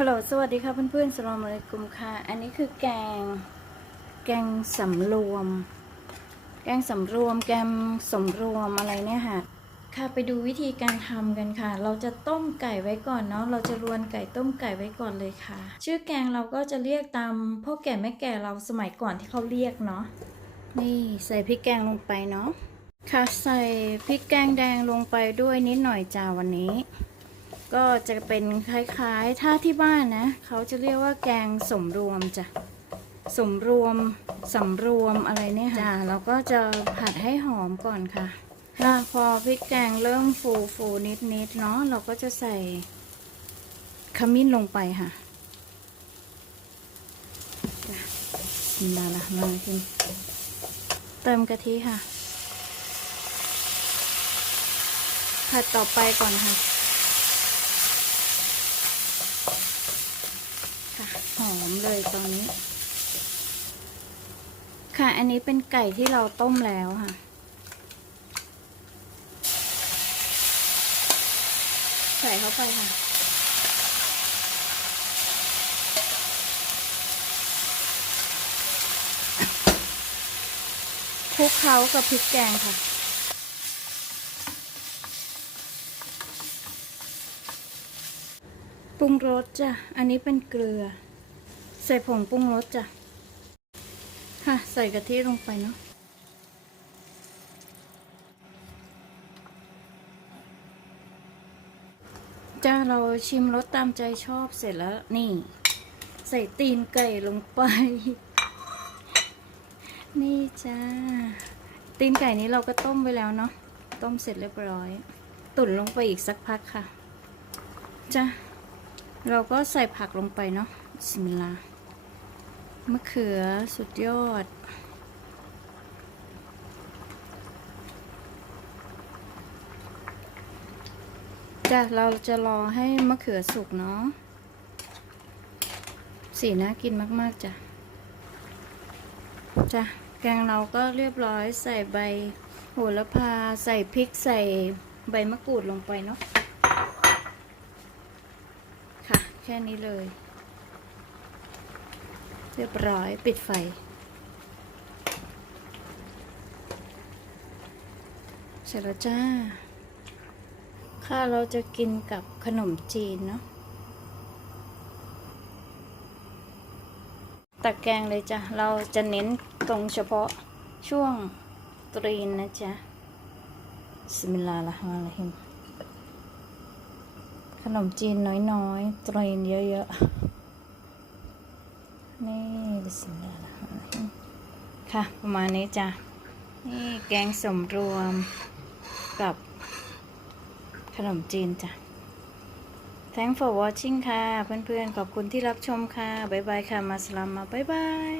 ฮัลโหล สวัสดีค่ะเพื่อนๆสลามอะลัยกุมค่ะ อันนี้คือแกง แกงสำรวม แกงสำรวม แกงสมรวมอะไรเนี่ยค่ะ ค่ะไปดูวิธีการทำกันค่ะ เราจะต้มไก่ไว้ก่อนเนาะ เราจะรวนไก่ต้มไก่ไว้ก่อนเลยค่ะ ชื่อแกงเราก็จะเรียกตามพ่อแก่แม่แก่เราสมัยก่อนที่เขาเรียกเนาะ นี่ใส่พริกแกงลงไปเนาะ ค่ะใส่พริกแกงแดงลงไปด้วยนิดหน่อยจ้าวันนี้ ก็จะเป็นคล้ายๆ ถ้าที่บ้านนะ เขาจะเรียกว่าแกงสมรวมจ้ะสมรวมสำรวมอะไรเนี่ยค่ะเราก็จะผัดให้หอมก่อนค่ะค่ะพอพริกแกงเริ่มฟูฟูนิดนิดๆเนาะเราก็จะใส่ขมิ้นลงไปค่ะมาละมากินเติมกะทิค่ะ ผัดต่อไปก่อนค่ะ ค่ะหอมเลยตอนนี้ ค่ะอันนี้เป็นไก่ที่เราต้มแล้วค่ะใส่เข้าไปค่ะ คลุกเคล้ากับพริกแกงค่ะ ปรุงรสจ้ะ อันนี้เป็นเกลือ ใส่ผงปรุงรสจ้ะ ค่ะ ใส่กะทิลงไปเนาะ จ้าเราชิมรสตามใจชอบเสร็จแล้วนี่ ใส่ตีนไก่ลงไป นี่จ้า ตีนไก่นี้เราก็ต้มไปแล้วเนาะ ต้มเสร็จเรียบร้อย ตุ๋นลงไปอีกสักพักค่ะ จ้า เราก็ใส่ผักลงไปเนาะบิมิลามะเขือสุดยอด จ้ะ เราจะรอให้มะเขือสุกเนาะ สีน่ากินมาก ๆ จ้ะ จ้ะ แกงเราก็เรียบร้อยใส่ใบโหระพา ใส่พริก ใส่ใบมะกรูดลงไปเนาะ ค่ะแค่นี้เลย เรียบร้อยปิดไฟ เสร็จแล้วจ้าค่ะเราจะกินกับขนมจีนเนาะตักแกงเลยจ้ะ เราจะเน้นตรงเฉพาะช่วงตรีนนะจ๊ะบิสมิล ขนมจีนน้อยๆตรีนเยอะๆ นี่บิสมิลลาห์ละฮ์มานิรเราะค่ะ ประมาณนี้จ้ะ นี่แกงสมรวมกับขนมจีนจ้ะ Thanks for watching ค่ะ เพื่อนๆ ขอบคุณที่รับชมค่ะ บ๊ายบายค่ะ มาสลามมาบ๊ายบาย